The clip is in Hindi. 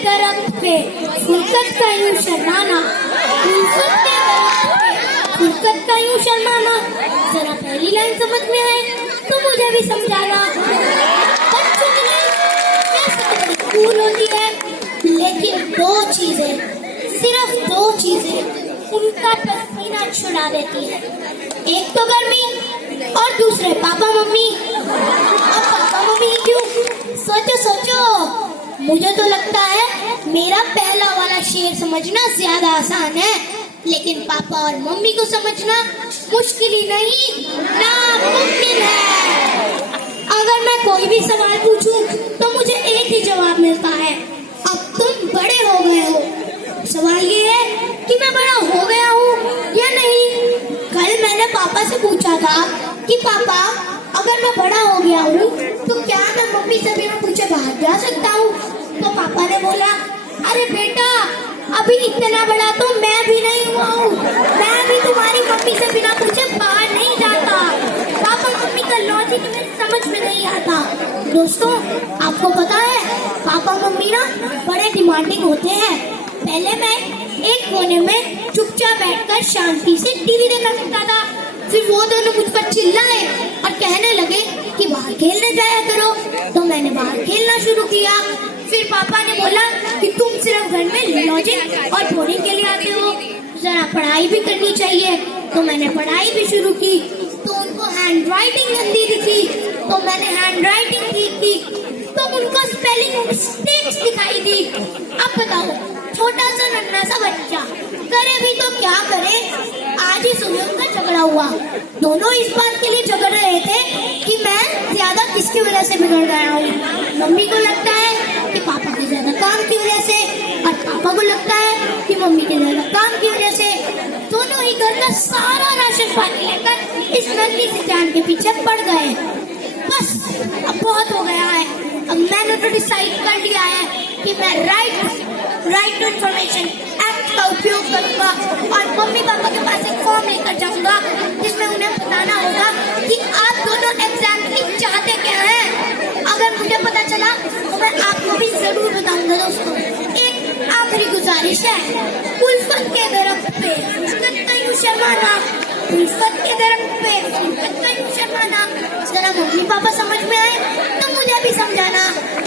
दरख्त पे फुरकत का यूं शर्माना, उल्फत के दरख्त पे फुरकत का यूं शर्माना। जरा पहली लाइन समझ में आए तो मुझे भी समझाना। बच्चों की लाइफ कैसे कूल होती है, लेकिन दो चीजें, सिर्फ दो चीजें उनका पसीना छुड़ा देती है। एक तो गर्मी और दूसरे पापा मम्मी। अब पापा मम्मी क्यों? सोचो सोचो। मुझे तो लगता है मेरा पहला वाला शेर समझना ज्यादा आसान है, लेकिन पापा और मम्मी को समझना मुश्किल ही नहीं, नामुमकिन है। अगर मैं कोई भी सवाल पूछूं तो मुझे एक ही जवाब मिलता है, अब तुम बड़े हो गए हो। सवाल ये है कि मैं बड़ा हो गया हूँ या नहीं। कल मैंने पापा से पूछा था कि पापा अगर मैं बड़ा हो गया हूँ तो क्या मैं मम्मी से बिना पूछे बाहर जा सकता हूँ? तो पापा ने बोला, अरे बेटा अभी इतना बड़ा तो मैं भी नहीं हुआ हूँ, मैं भी तुम्हारी मम्मी से बिना पूछे बाहर नहीं जाता। पापा मम्मी का लॉजिक में समझ में नहीं आता। दोस्तों आपको पता है पापा मम्मी ना बड़े डिमांडिंग होते हैं। पहले मैं एक कोने में चुपचाप बैठकर शांति से टीवी देखा करता था, फिर वो दोनों मुझ पर चिल्लाए और कहने लगे कि बाहर खेलने जाया करो, तो मैंने बाहर खेलना शुरू किया। फिर पापा ने बोला कि तुम सिर्फ घर में लॉजिक और बोरिंग के लिए आते हो, जरा पढ़ाई भी करनी चाहिए, तो मैंने पढ़ाई भी शुरू की। तो उनको हैंड राइटिंग गंदी दिखी तो मैंने हैंड राइटिंग ठीक की, तो उनको स्पेलिंग मिस्टेक्स दिखाई दी। अब बताओ छोटा सा नन्हा सा बच्चा करे भी तो क्या करे। आज ही सुबह उनका झगड़ा हुआ, दोनों इस बात के लिए झगड़ रहे थे कि मैं ज्यादा किसकी वजह से बिगड़ गया हूँ। मम्मी को लगता है कि पापा के ज्यादा काम की वजह से, और पापा को लगता है कि मम्मी के ज्यादा काम की वजह से। दोनों ही घर का सारा राशन पानी लेकर इस नन्ही सी जान के पीछे पड़ गए। बस अब बहुत हो गया है। अब मैंने तो डिसाइड कर लिया है कि मैं राइट टू इन्फॉर्मेशन एक्ट का उपयोग करूंगा और मम्मी पापा के पास एक फॉर्म लेकर जाऊंगा जिसमें उन्हें बताना होगा कि आप दोनों एग्जैक्टली चाहते क्या हैं। अगर मुझे पता चला तो मैं आपको भी जरूर बताऊंगा। दोस्तों एक आखिरी गुजारिश है, उल्फत के दरख्त पे फुरकत का यूं शर्माना, उल्फत के दरख्त पे फुरकत का यूं शर्माना। जरा मम्मी पापा समझ में आए तो मुझे भी समझाना।